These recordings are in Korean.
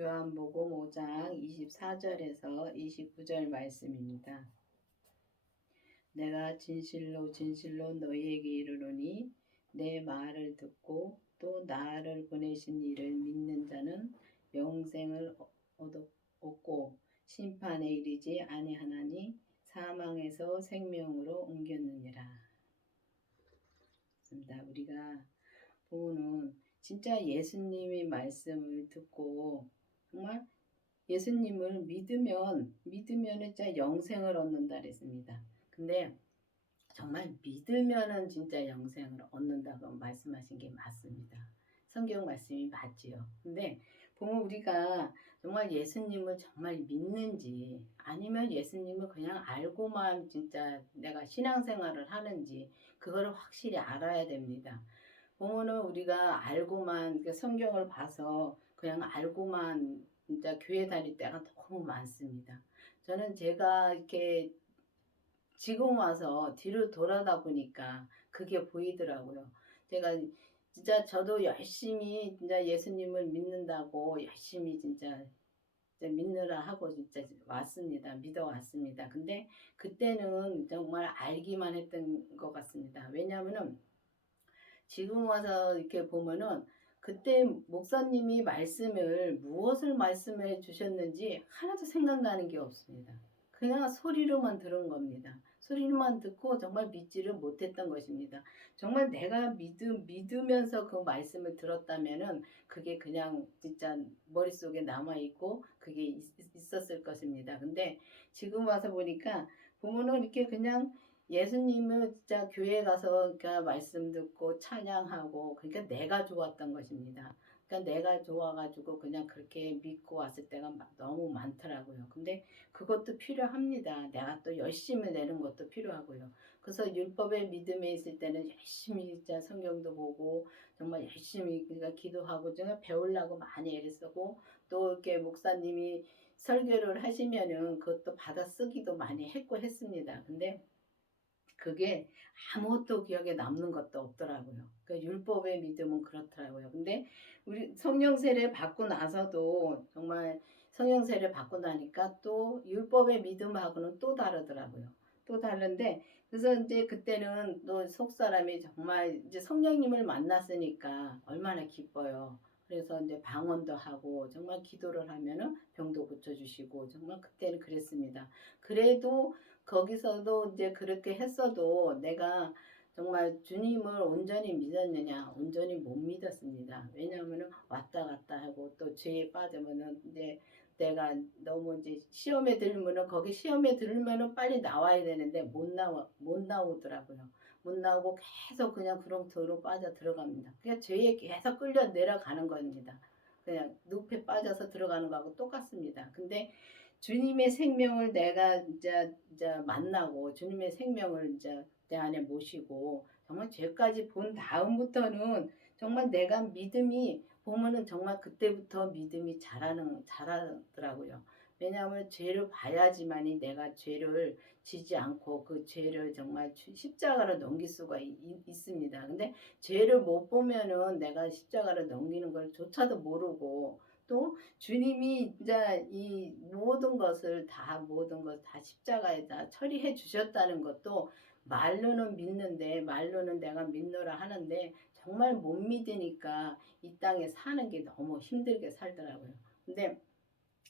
요한복음 5장 24절에서 29절 말씀입니다. 내가 진실로 진실로 너희에게 이르노니 내 말을 듣고 또 나를 보내신 이를 믿는 자는 영생을 얻고 심판에 이르지 아니하나니 사망에서 생명으로 옮겼느니라. 우리가 보면은 진짜 예수님의 말씀을 듣고 정말 예수님을 믿으면 진짜 영생을 얻는다 그랬습니다. 근데 정말 믿으면은 진짜 영생을 얻는다고 말씀하신 게 맞습니다. 성경 말씀이 맞지요. 근데 보면 우리가 정말 예수님을 정말 믿는지 아니면 예수님을 그냥 알고만 진짜 내가 신앙생활을 하는지 그거를 확실히 알아야 됩니다. 보면은 우리가 알고만 성경을 봐서 그냥 알고만 진짜 교회 다닐 때가 너무 많습니다. 저는 제가 이렇게 지금 와서 뒤를 돌아다 보니까 그게 보이더라고요. 제가 진짜 저도 열심히 진짜 예수님을 믿는다고 열심히 진짜 믿느라 하고 진짜 왔습니다. 믿어 왔습니다. 근데 그때는 정말 알기만 했던 것 같습니다. 왜냐하면은 지금 와서 이렇게 보면은 그때 목사님이 무엇을 말씀해 주셨는지 하나도 생각나는 게 없습니다. 그냥 소리로만 들은 겁니다. 소리로만 듣고 정말 믿지를 못했던 것입니다. 정말 내가 믿으면서 그 말씀을 들었다면은 그게 그냥 진짜 머릿속에 남아있고 그게 있었을 것입니다. 근데 지금 와서 보면은 이렇게 그냥 예수님은 진짜 교회 가서 그러니까 말씀 듣고 찬양하고 그러니까 내가 좋았던 것입니다. 그러니까 내가 좋아가지고 그냥 그렇게 믿고 왔을 때가 너무 많더라고요. 근데 그것도 필요합니다. 내가 또 열심히 내는 것도 필요하고요. 그래서 율법의 믿음에 있을 때는 열심히 진짜 성경도 보고 정말 열심히 그러니까 기도하고 제가 배우려고 많이 애를 쓰고 또 이렇게 목사님이 설교를 하시면은 그것도 받아 쓰기도 많이 했고 했습니다. 근데 그게 아무것도 기억에 남는 것도 없더라고요. 그 율법의 믿음은 그렇더라고요. 근데 우리 성령 세례 받고 나서도 정말 성령 세례 받고 나니까 또 율법의 믿음하고는 또 다르더라고요. 또 다른데 그래서 이제 그때는 또 속사람이 정말 이제 성령님을 만났으니까 얼마나 기뻐요. 그래서 이제 방언도 하고 정말 기도를 하면은 병도 고쳐주시고 정말 그때는 그랬습니다. 그래도 거기서도 이제 그렇게 했어도 내가 정말 주님을 온전히 믿었느냐? 온전히 못 믿었습니다. 왜냐하면 왔다 갔다 하고 또 죄에 빠지면은 이제 내가 너무 이제 시험에 들면은 거기 시험에 들면은 빨리 나와야 되는데 못 나오더라고요. 못 나오고 계속 그냥 구렁텅이로 빠져 들어갑니다. 그냥 죄에 계속 끌려 내려가는 겁니다. 그냥 늪에 빠져서 들어가는 거하고 똑같습니다. 근데 주님의 생명을 내가 이제 만나고 주님의 생명을 이제 내 안에 모시고 정말 죄까지 본 다음부터는 정말 내가 믿음이 보면은 정말 그때부터 믿음이 자라더라고요. 왜냐하면 죄를 봐야지만이 내가 죄를 지지 않고 그 죄를 정말 십자가로 넘길 수가 있습니다. 근데 죄를 못 보면은 내가 십자가로 넘기는 걸 조차도 모르고 또 주님이 이제 이 모든 것을 다 십자가에다 처리해 주셨다는 것도 말로는 믿는데 말로는 내가 믿노라 하는데 정말 못 믿으니까 이 땅에 사는 게 너무 힘들게 살더라고요. 근데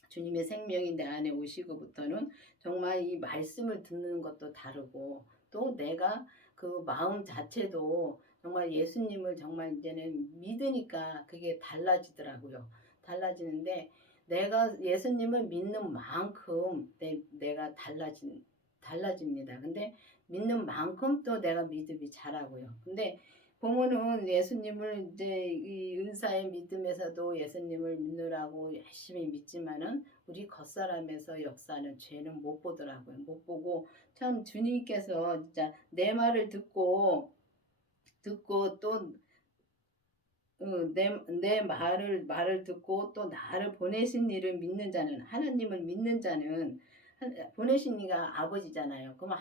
주님의 생명이 내 안에 오시고부터는 정말 이 말씀을 듣는 것도 다르고 또 내가 그 마음 자체도 정말 예수님을 정말 이제는 믿으니까 그게 달라지더라고요. 달라지는데 내가 예수님을 믿는 만큼 내가 달라집니다. 근데 믿는 만큼 또 내가 믿음이 자라고요. 근데 보면은 예수님을 이제 이 은사의 믿음에서도 예수님을 믿느라고 열심히 믿지만은 우리 겉사람에서 역사는 죄는 못 보더라고요. 못 보고 참 주님께서 진짜 내 말을 듣고 또 내 말을 듣고 또 나를 보내신 이를 믿는 자는 하나님을 믿는 자는 보내신 이가 아버지잖아요. 그럼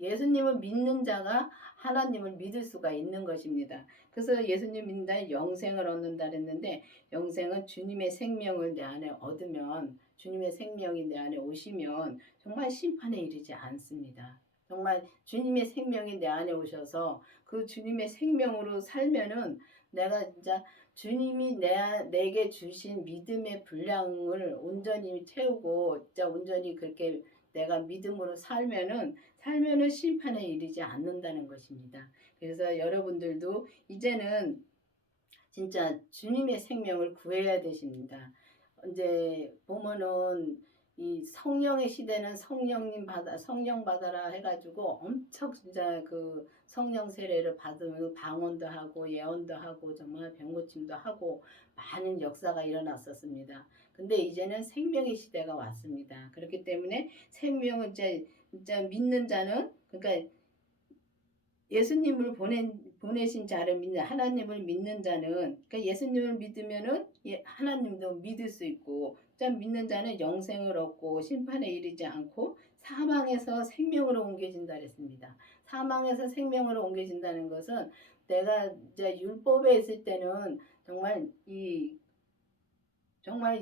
예수님을 믿는 자가 하나님을 믿을 수가 있는 것입니다. 그래서 예수님 믿는다 영생을 얻는다 그랬는데, 영생은 주님의 생명을 내 안에 얻으면, 주님의 생명이 내 안에 오시면 정말 심판에 이르지 않습니다. 정말 주님의 생명이 내 안에 오셔서 그 주님의 생명으로 살면은 내가 진짜 주님이 내게 주신 믿음의 분량을 온전히 채우고 진짜 온전히 그렇게 내가 믿음으로 살면은 심판에 이르지 않는다는 것입니다. 그래서 여러분들도 이제는 진짜 주님의 생명을 구해야 되십니다. 이제 보면은 이 성령의 시대는 성령 받아라 해가지고 엄청 진짜 그 성령 세례를 받으면 방언도 하고 예언도 하고 정말 병고침도 하고 많은 역사가 일어났었습니다. 근데 이제는 생명의 시대가 왔습니다. 그렇기 때문에 생명을 진짜 믿는 자는, 그러니까 예수님을 보내신 자를 믿는, 하나님을 믿는 자는, 그러니까 예수님을 믿으면은 하나님도 믿을 수 있고, 참 믿는 자는 영생을 얻고 심판에 이르지 않고 사망에서 생명으로 옮겨진다 그랬습니다. 사망에서 생명으로 옮겨진다는 것은 내가 이제 율법에 있을 때는 정말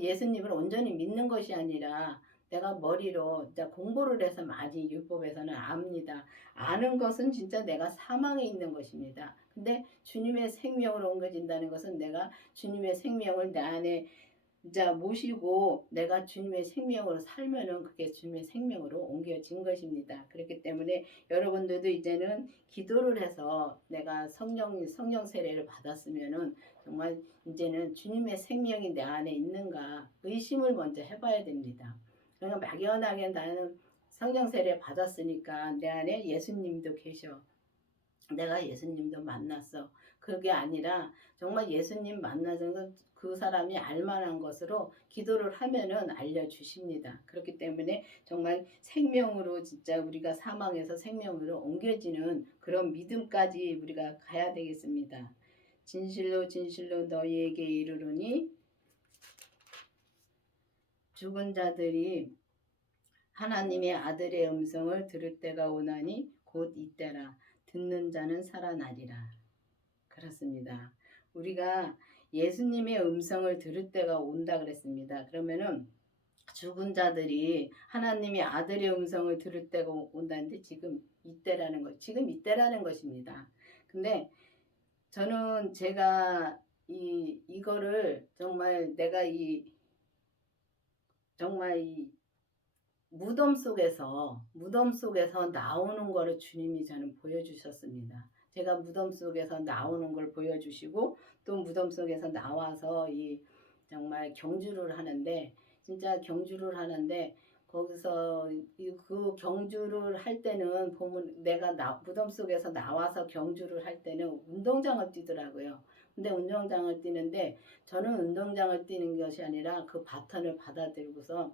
예수님을 온전히 믿는 것이 아니라 내가 머리로 공부를 해서 많이 율법에서는 압니다. 아는 것은 진짜 내가 사망에 있는 것입니다. 근데 주님의 생명으로 옮겨진다는 것은 내가 주님의 생명을 내 안에 진짜 모시고 내가 주님의 생명으로 살면은 그게 주님의 생명으로 옮겨진 것입니다. 그렇기 때문에 여러분들도 이제는 기도를 해서 내가 성령 세례를 받았으면은 정말 이제는 주님의 생명이 내 안에 있는가 의심을 먼저 해봐야 됩니다. 그러니까 막연하게 나는 성령 세례 받았으니까 내 안에 예수님도 계셔. 내가 예수님도 만났어. 그게 아니라 정말 예수님 만나는 그 사람이 알만한 것으로 기도를 하면은 알려주십니다. 그렇기 때문에 정말 생명으로 진짜 우리가 사망에서 생명으로 옮겨지는 그런 믿음까지 우리가 가야 되겠습니다. 진실로 진실로 너희에게 이르노니 죽은 자들이 하나님의 아들의 음성을 들을 때가 오나니 곧 이때라. 듣는 자는 살아나리라. 그렇습니다. 우리가 예수님의 음성을 들을 때가 온다 그랬습니다. 그러면은 죽은 자들이 하나님의 아들의 음성을 들을 때가 온다는데 지금 이때라는 것입니다. 근데 저는 제가 이거를 정말 내가 정말 무덤 속에서 나오는 거를 주님이 저는 보여주셨습니다. 제가 무덤 속에서 나오는 걸 보여주시고 또 무덤 속에서 나와서 정말 경주를 하는데, 진짜 경주를 하는데 거기서 그 경주를 할 때는 보면 내가 무덤 속에서 나와서 경주를 할 때는 운동장을 뛰더라고요. 근데 운동장을 뛰는데 저는 운동장을 뛰는 것이 아니라 그 바톤을 받아들고서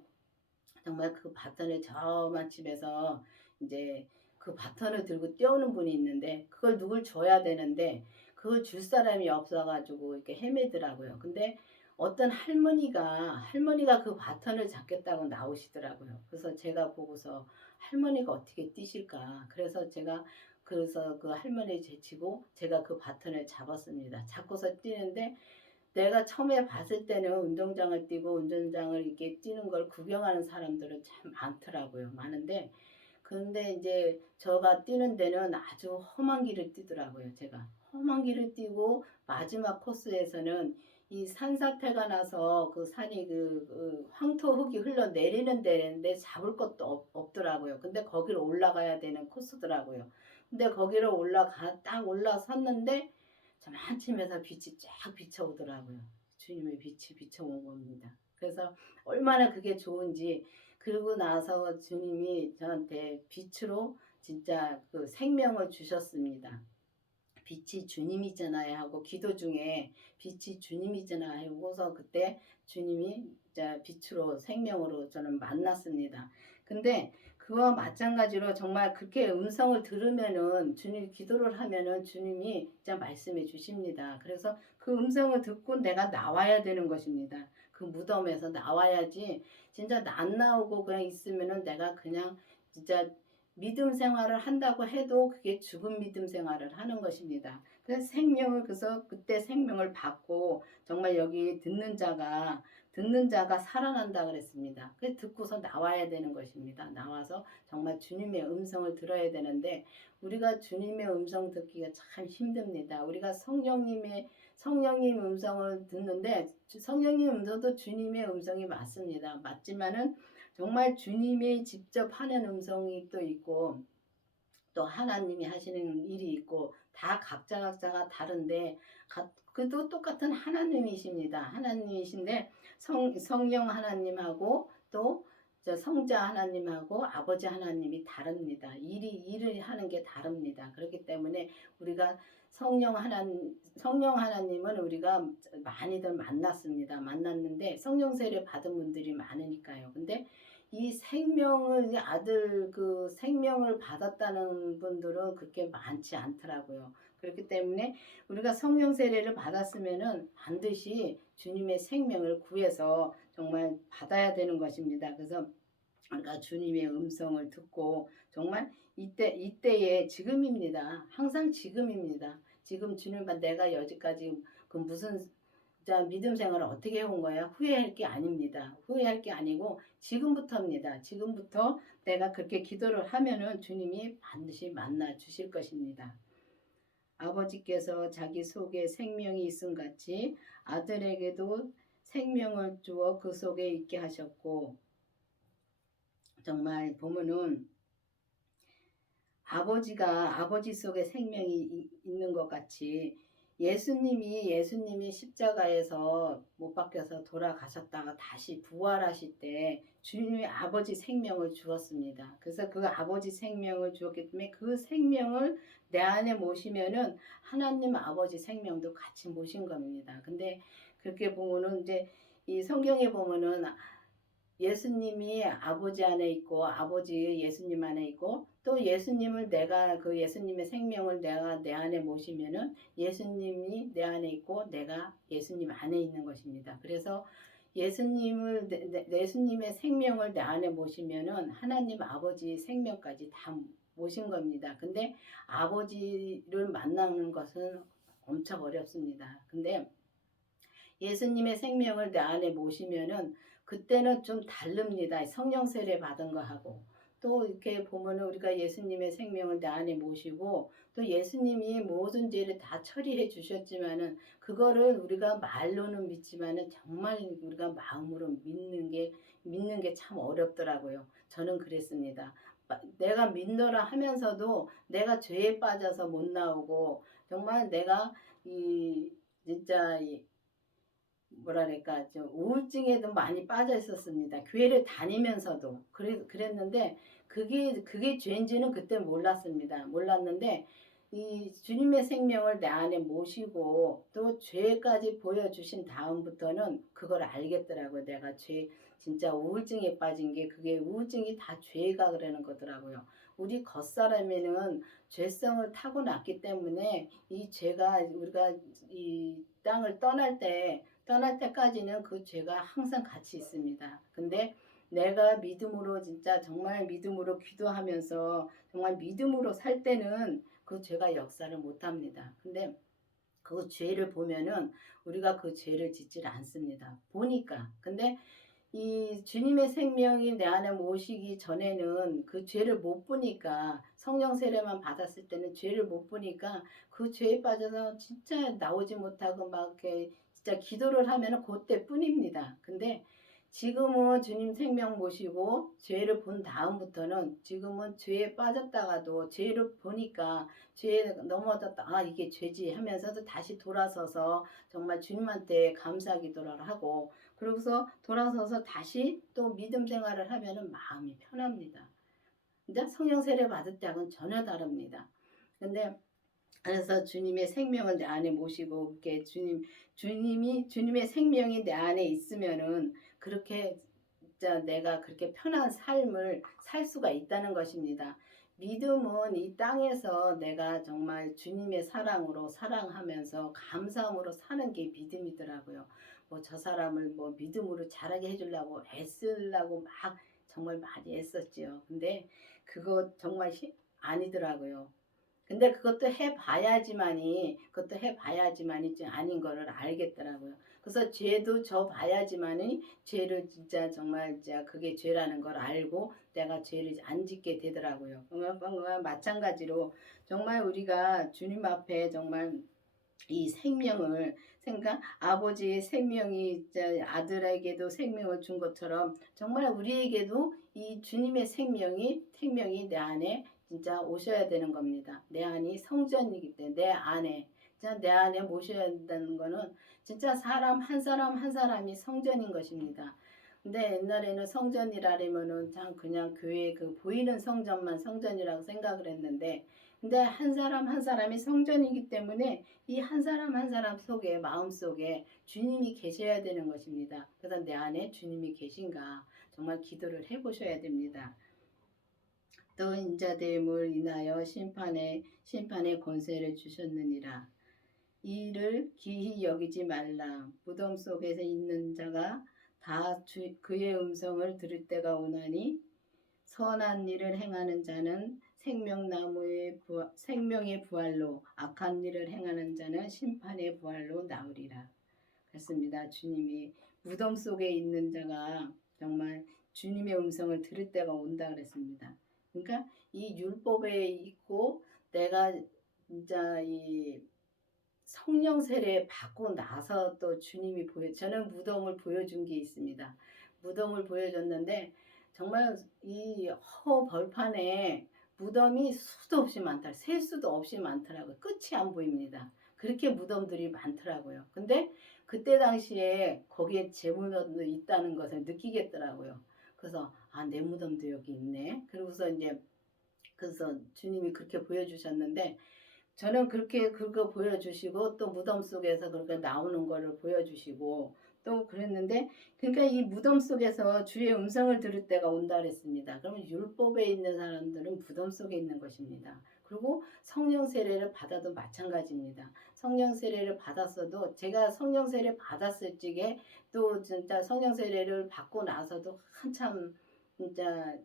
정말 그 바톤을 저만침에서 이제 그 바톤을 들고 뛰어오는 분이 있는데 그걸 누굴 줘야 되는데 그걸 줄 사람이 없어가지고 이렇게 헤매더라고요. 근데 어떤 할머니가 그 바톤을 잡겠다고 나오시더라고요. 그래서 제가 보고서 할머니가 어떻게 뛰실까? 그래서 그 할머니 제치고 제가 그 바톤을 잡았습니다. 잡고서 뛰는데 내가 처음에 봤을 때는 운동장을 뛰고 운동장을 이렇게 뛰는 걸 구경하는 사람들은 참 많더라고요. 많은데 근데 이제 제가 뛰는 데는 아주 험한 길을 뛰더라고요. 제가 험한 길을 뛰고 마지막 코스에서는 이 산사태가 나서 그 산이 그 황토 흙이 흘러내리는 데인데 잡을 것도 없더라고요. 근데 거기로 올라가야 되는 코스더라고요. 근데 거기로 딱 올라섰는데 저만침에서 빛이 쫙 비쳐오더라고요. 주님의 빛이 비쳐온 겁니다. 그래서 얼마나 그게 좋은지, 그러고 나서 주님이 저한테 빛으로 진짜 그 생명을 주셨습니다. 빛이 주님이잖아요 하고 기도 중에 빛이 주님이잖아요 하고서 그때 주님이 진짜 빛으로 생명으로 저는 만났습니다. 근데 그와 마찬가지로 정말 그렇게 음성을 들으면은 주님 기도를 하면은 주님이 진짜 말씀해 주십니다. 그래서 그 음성을 듣고 내가 나와야 되는 것입니다. 그 무덤에서 나와야지. 진짜 안 나오고 그냥 있으면은 내가 그냥 진짜 믿음 생활을 한다고 해도 그게 죽은 믿음 생활을 하는 것입니다. 그래서 그래서 그때 생명을 받고 정말 여기 듣는 자가 살아난다 그랬습니다. 그래서 듣고서 나와야 되는 것입니다. 나와서 정말 주님의 음성을 들어야 되는데 우리가 주님의 음성 듣기가 참 힘듭니다. 우리가 성령님 음성을 듣는데 성령님 음성도 주님의 음성이 맞습니다. 맞지만은 정말 주님이 직접 하는 음성이 또 있고 또 하나님이 하시는 일이 있고 다 각자가 다른데 그도 똑같은 하나님이십니다. 하나님이신데 성령 하나님하고 또 성자 하나님하고 아버지 하나님이 다릅니다. 일을 하는 게 다릅니다. 그렇기 때문에 우리가 성령 하나님은 우리가 많이들 만났는데 성령 세례 받은 분들이 많으니까요. 근데 이 생명을 아들 그 생명을 받았다는 분들은 그렇게 많지 않더라고요. 그렇기 때문에 우리가 성령 세례를 받았으면은 반드시 주님의 생명을 구해서 정말 받아야 되는 것입니다. 그래서 우리가 주님의 음성을 듣고 정말 이때에 지금입니다. 항상 지금입니다. 지금 주님과 내가 여지까지 그 무슨 자, 믿음 생활을 어떻게 해온 거야? 후회할 게 아닙니다. 후회할 게 아니고 지금부터입니다. 지금부터 내가 그렇게 기도를 하면은 주님이 반드시 만나 주실 것입니다. 아버지께서 자기 속에 생명이 있음 같이 아들에게도 생명을 주어 그 속에 있게 하셨고 정말 보면은 아버지 속에 생명이 있는 것 같이 예수님이 십자가에서 못 박혀서 돌아가셨다가 다시 부활하실 때 주님이 아버지 생명을 주었습니다. 그래서 그 아버지 생명을 주었기 때문에 그 생명을 내 안에 모시면은 하나님 아버지 생명도 같이 모신 겁니다. 근데 그렇게 보면은 이제 이 성경에 보면은 예수님이 아버지 안에 있고 아버지 예수님 안에 있고 또 예수님을 내가 그 예수님의 생명을 내가 내 안에 모시면은 예수님이 내 안에 있고 내가 예수님 안에 있는 것입니다. 그래서 예수님의 생명을 내 안에 모시면은 하나님 아버지 생명까지 다 모신 겁니다. 근데 아버지를 만나는 것은 엄청 어렵습니다. 근데 예수님의 생명을 내 안에 모시면은 그때는 좀 다릅니다. 성령 세례 받은 거하고. 또 이렇게 보면은 우리가 예수님의 생명을 내 안에 모시고 또 예수님이 모든 죄를 다 처리해 주셨지만은 그거를 우리가 말로는 믿지만은 정말 우리가 마음으로 믿는 게 참 어렵더라고요. 저는 그랬습니다. 내가 믿노라 하면서도 내가 죄에 빠져서 못 나오고 정말 내가 이 진짜 뭐랄까 좀 우울증에도 많이 빠져 있었습니다. 교회를 다니면서도 그랬는데 그게 죄인지는 그때 몰랐습니다. 몰랐는데 이 주님의 생명을 내 안에 모시고 또 죄까지 보여주신 다음부터는 그걸 알겠더라고요. 내가 진짜 우울증에 빠진 게 그게 우울증이 다 죄가 그러는 거더라고요. 우리 겉사람에는 죄성을 타고났기 때문에 이 죄가 우리가 이 땅을 떠날 때까지는 그 죄가 항상 같이 있습니다. 근데 내가 믿음으로 진짜 정말 믿음으로 기도하면서 정말 믿음으로 살 때는 그 죄가 역사를 못 합니다. 근데 그 죄를 보면은 우리가 그 죄를 짓질 않습니다. 보니까. 근데 이 주님의 생명이 내 안에 모시기 전에는 그 죄를 못 보니까 성령 세례만 받았을 때는 죄를 못 보니까 그 죄에 빠져서 진짜 나오지 못하고 막 이렇게 진짜 기도를 하면은 그때뿐입니다. 근데 지금은 주님 생명 모시고 죄를 본 다음부터는 지금은 죄에 빠졌다가도 죄를 보니까 죄에 넘어졌다 이게 죄지 하면서도 다시 돌아서서 정말 주님한테 감사 기도를 하고 그러고서 돌아서서 다시 또 믿음 생활을 하면은 마음이 편합니다. 근데 성령 세례 받을 때하고는 전혀 다릅니다. 근데 그래서 주님의 생명을 내 안에 모시고 이렇게 주님의 생명이 내 안에 있으면은 그렇게 진짜 내가 그렇게 편한 삶을 살 수가 있다는 것입니다. 믿음은 이 땅에서 내가 정말 주님의 사랑으로 사랑하면서 감사함으로 사는 게 믿음이더라고요. 뭐 저 사람을 뭐 믿음으로 자라게 해주려고 애쓰려고 막 정말 많이 애썼지요. 근데 그거 정말 아니더라고요. 근데 그것도 해봐야지만이 아닌 거를 알겠더라고요. 그래서 죄도 져 봐야지만이 죄를 진짜 정말 진짜 그게 죄라는 걸 알고 내가 죄를 안 짓게 되더라고요. 그거와 마찬가지로 정말 우리가 주님 앞에 정말 이 생명을 생각 아버지의 생명이 아들에게도 생명을 준 것처럼 정말 우리에게도 이 주님의 생명이 내 안에 진짜 오셔야 되는 겁니다. 내 안이 성전이기 때문에 내 안에 진짜 내 안에 모셔야 된다는 거는 진짜 사람 한 사람이 성전인 것입니다. 근데 옛날에는 성전이라면은 참 그냥 교회 그 보이는 성전만 성전이라고 생각을 했는데 근데 한 사람 한 사람이 성전이기 때문에 이 한 사람 한 사람 속에 마음속에 주님이 계셔야 되는 것입니다. 그래서 내 안에 주님이 계신가 정말 기도를 해보셔야 됩니다. 또 인자됨을 인하여 심판의 권세를 주셨느니라. 이를 기히 여기지 말라. 무덤 속에서 있는 자가 다 그의 음성을 들을 때가 오나니 선한 일을 행하는 자는 생명의 부활로 악한 일을 행하는 자는 심판의 부활로 나으리라. 그렇습니다. 주님이 무덤 속에 있는 자가 정말 주님의 음성을 들을 때가 온다 그랬습니다. 그러니까 이 율법에 있고 내가 진짜 이 성령 세례 받고 나서 또 주님이 저는 무덤을 보여준 게 있습니다. 무덤을 보여줬는데 정말 이 벌판에 무덤이 수도 없이 많다. 셀 수도 없이 많더라고요. 끝이 안 보입니다. 그렇게 무덤들이 많더라고요. 근데 그때 당시에 거기에 제 무덤도 있다는 것을 느끼겠더라고요. 그래서 내 무덤도 여기 있네. 그래서 주님이 그렇게 보여주셨는데 저는 그렇게 그거 보여주시고 또 무덤 속에서 그렇게 나오는 거를 보여주시고 또 그랬는데 그러니까 이 무덤 속에서 주의 음성을 들을 때가 온다 그랬습니다. 그러면 율법에 있는 사람들은 무덤 속에 있는 것입니다. 그리고 성령 세례를 받아도 마찬가지입니다. 성령 세례를 받았어도 제가 성령 세례 받았을 적에 또 진짜 성령 세례를 받고 나서도 한참 진짜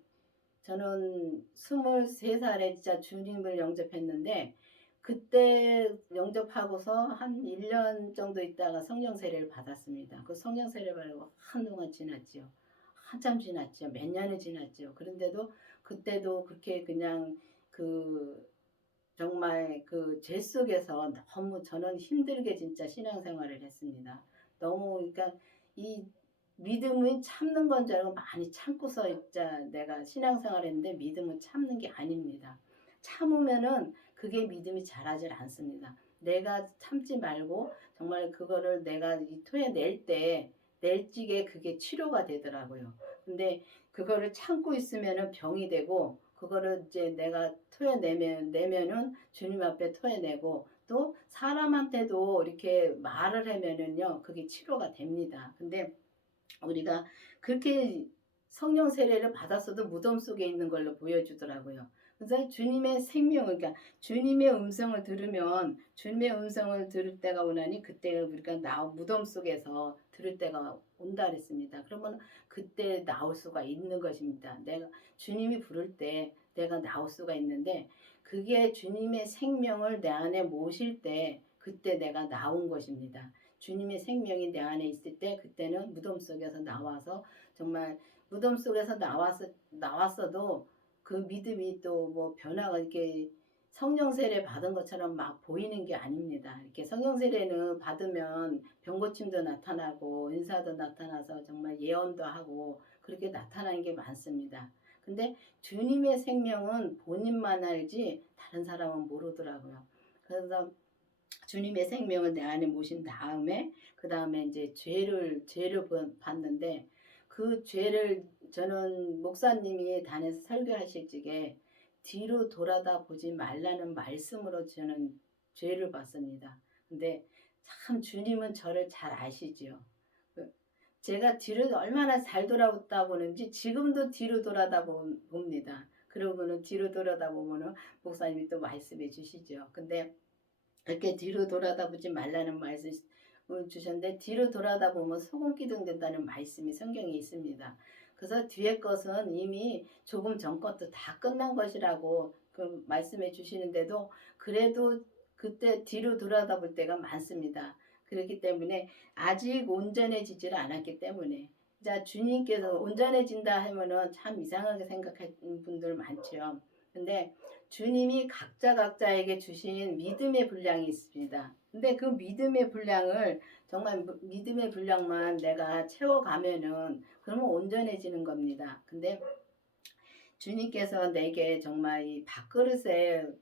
저는 23살에 진짜 주님을 영접했는데 그때 영접하고서 한 1년 정도 있다가 성령 세례를 받았습니다. 그 성령 세례 받고 한동안 지났지요. 한참 지났죠. 몇 년이 지났죠. 그런데도 그때도 그렇게 그냥 그 정말 그 죄 속에서 너무 저는 힘들게 진짜 신앙생활을 했습니다. 너무 그러니까 이 믿음은 참는 건 줄 알고 많이 참고서 진짜 내가 신앙생활을 했는데 믿음은 참는 게 아닙니다. 참으면은 그게 믿음이 자라질 않습니다. 내가 참지 말고 정말 그거를 내가 이 토해낼 때 낼지게 그게 치료가 되더라고요. 근데 그거를 참고 있으면은 병이 되고 그거를 이제 내가 내면은 주님 앞에 토해내고 또 사람한테도 이렇게 말을 하면은요 그게 치료가 됩니다. 근데 우리가 그렇게 성령 세례를 받았어도 무덤 속에 있는 걸로 보여주더라고요. 그래서 주님의 생명, 그러니까 주님의 음성을 들으면 주님의 음성을 들을 때가 오나니 그때 우리가 무덤 속에서 들을 때가 온다 그랬습니다. 그러면 그때 나올 수가 있는 것입니다. 내가 주님이 부를 때 내가 나올 수가 있는데 그게 주님의 생명을 내 안에 모실 때 그때 내가 나온 것입니다. 주님의 생명이 내 안에 있을 때 그때는 무덤 속에서 나와서 정말 무덤 속에서 나왔어도 그 믿음이 또 뭐 변화가 이렇게 성령 세례 받은 것처럼 막 보이는 게 아닙니다. 이렇게 성령 세례는 받으면 병고침도 나타나고 은사도 나타나서 정말 예언도 하고 그렇게 나타나는 게 많습니다. 근데 주님의 생명은 본인만 알지 다른 사람은 모르더라고요. 그래서 주님의 생명을 내 안에 모신 다음에 그 다음에 이제 죄를 봤는데 그 죄를 저는 목사님이 단에서 설교하실 적에 뒤로 돌아다 보지 말라는 말씀으로 저는 죄를 봤습니다. 근데 참 주님은 저를 잘 아시지요. 제가 뒤를 얼마나 잘 돌아보다 보는지 지금도 뒤로 돌아다 봅니다. 그러고는 뒤로 돌아다 보면은 목사님이 또 말씀해 주시죠. 근데 이렇게 뒤로 돌아다보지 말라는 말씀을 주셨는데 뒤로 돌아다 보면 소금 기둥 된다는 말씀이 성경에 있습니다. 그래서 뒤에 것은 이미 조금 전 것도 다 끝난 것이라고 그 말씀해 주시는데도 그래도 그때 뒤로 돌아다 볼 때가 많습니다. 그렇기 때문에 아직 온전해지지를 않았기 때문에 자 주님께서 온전해진다 하면은 참 이상하게 생각하는 분들 많죠. 근데 주님이 각자에게 주신 믿음의 분량이 있습니다. 근데 그 믿음의 분량을 정말 믿음의 분량만 내가 채워가면은 그러면 온전해지는 겁니다. 근데 주님께서 내게 정말 이 밥그릇의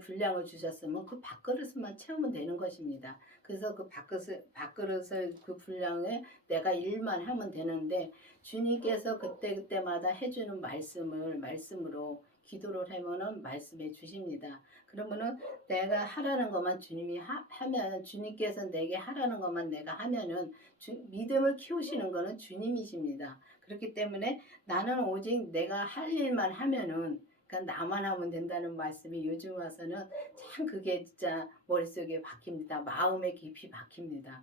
분량을 주셨으면 그 밥그릇만 채우면 되는 것입니다. 그래서 그 밥그릇을 그 분량에 내가 일만 하면 되는데 주님께서 그때그때마다 해주는 말씀으로 기도를 하면은 말씀해 주십니다. 그러면은 내가 하라는 것만 주님이 하면 주님께서 내게 하라는 것만 내가 하면은 믿음을 키우시는 것은 주님이십니다. 그렇기 때문에 나는 오직 내가 할 일만 하면은 그러니까 나만 하면 된다는 말씀이 요즘 와서는 참 그게 진짜 머릿속에 박힙니다. 마음에 깊이 박힙니다.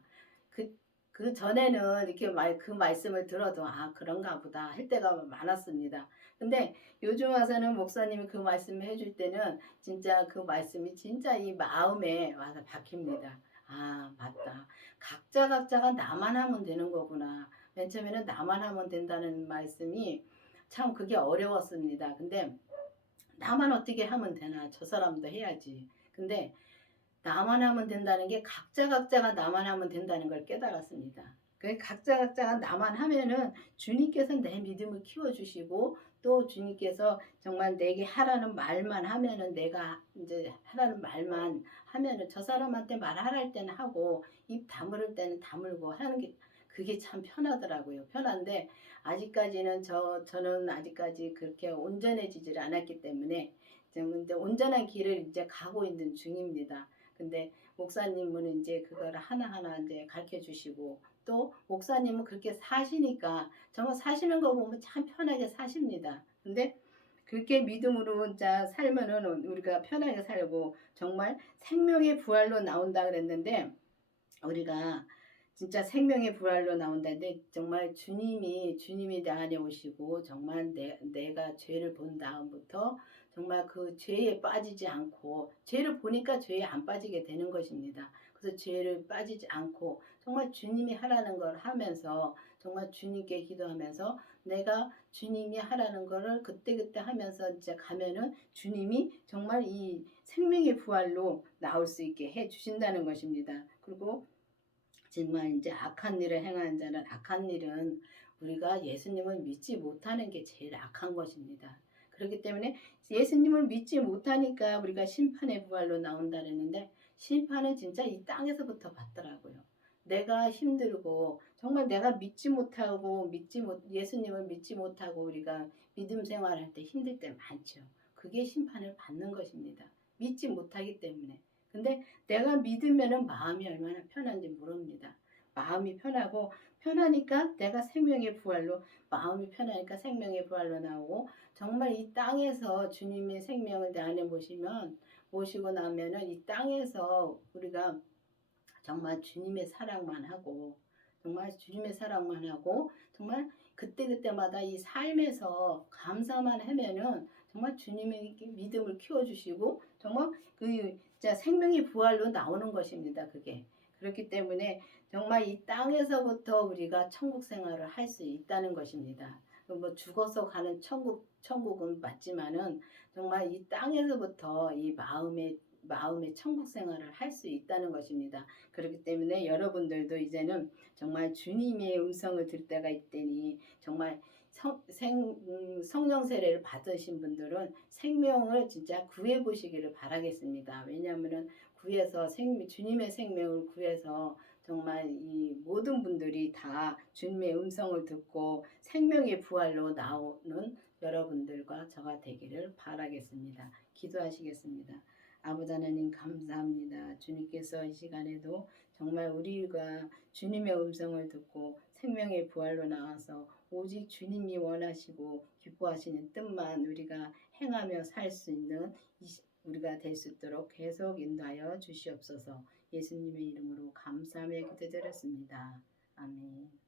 그 전에는 이렇게 그 말씀을 들어도 아 그런가 보다 할 때가 많았습니다. 근데 요즘 와서는 목사님이 그 말씀을 해줄 때는 진짜 그 말씀이 진짜 이 마음에 와서 박힙니다. 아 맞다. 각자가 나만 하면 되는 거구나. 맨 처음에는 나만 하면 된다는 말씀이 참 그게 어려웠습니다. 근데 나만 어떻게 하면 되나? 저 사람도 해야지. 근데 나만 하면 된다는 게 각자가 나만 하면 된다는 걸 깨달았습니다. 그 각자가 나만 하면은 주님께서 내 믿음을 키워주시고 또 주님께서 정말 내게 하라는 말만 하면은 내가 이제 하라는 말만 하면은 저 사람한테 말하랄 때는 하고 입 다물을 때는 다물고 하는 게 그게 참 편하더라고요. 편한데 아직까지는 저는 아직까지 그렇게 온전해지질 않았기 때문에 이제 온전한 길을 이제 가고 있는 중입니다. 근데 목사님은 이제 그걸 하나하나 이제 가르쳐 주시고 또 목사님은 그렇게 사시니까 정말 사시는 거 보면 참 편하게 사십니다. 근데 그렇게 믿음으로 자 살면은 우리가 편하게 살고 정말 생명의 부활로 나온다 그랬는데 우리가 진짜 생명의 부활로 나온다는데 정말 주님이 내 안에 오시고 정말 내가 죄를 본 다음부터 정말 그 죄에 빠지지 않고 죄를 보니까 죄에 안 빠지게 되는 것입니다. 그래서 죄를 빠지지 않고 정말 주님이 하라는 걸 하면서 정말 주님께 기도하면서 내가 주님이 하라는 거를 그때그때 하면서 이제 가면은 주님이 정말 이 생명의 부활로 나올 수 있게 해 주신다는 것입니다. 그리고 정말 이제 악한 일을 행하는 자는 악한 일은 우리가 예수님을 믿지 못하는 게 제일 악한 것입니다. 그렇기 때문에 예수님을 믿지 못하니까 우리가 심판의 부활로 나온다 그랬는데 심판은 진짜 이 땅에서부터 받더라고요. 내가 힘들고 정말 내가 믿지 못하고 예수님을 믿지 못하고 우리가 믿음 생활할 때 힘들 때 많죠. 그게 심판을 받는 것입니다. 믿지 못하기 때문에. 근데 내가 믿으면은 마음이 얼마나 편한지 모릅니다. 마음이 편하고 편하니까 내가 생명의 부활로 마음이 편하니까 생명의 부활로 나오고 정말 이 땅에서 주님의 생명을 내 안에 모시고 나면은 이 땅에서 우리가 정말 주님의 사랑만 하고 정말 주님의 사랑만 하고 정말 그때그때마다 이 삶에서 감사만 하면은 정말 주님의 믿음을 키워주시고 정말 그 진짜 생명의 부활로 나오는 것입니다. 그게 그렇기 때문에 정말 이 땅에서부터 우리가 천국 생활을 할 수 있다는 것입니다. 뭐 죽어서 가는 천국은 맞지만은 정말 이 땅에서부터 이 마음의 천국 생활을 할 수 있다는 것입니다. 그렇기 때문에 여러분들도 이제는 정말 주님의 음성을 들 때가 있다니 정말 성령 세례를 받으신 분들은 생명을 진짜 구해 보시기를 바라겠습니다. 왜냐하면은 주님의 생명을 구해서 정말 이 모든 분들이 다 주님의 음성을 듣고 생명의 부활로 나오는 여러분들과 저가 되기를 바라겠습니다. 기도하시겠습니다. 아버지 하나님 감사합니다. 주님께서 이 시간에도 정말 우리가 주님의 음성을 듣고 생명의 부활로 나와서 오직 주님이 원하시고 기뻐하시는 뜻만 우리가 행하며 살 수 있는 우리가 될 수 있도록 계속 인도하여 주시옵소서. 예수님의 이름으로 감사하며 기도드렸습니다. 아멘.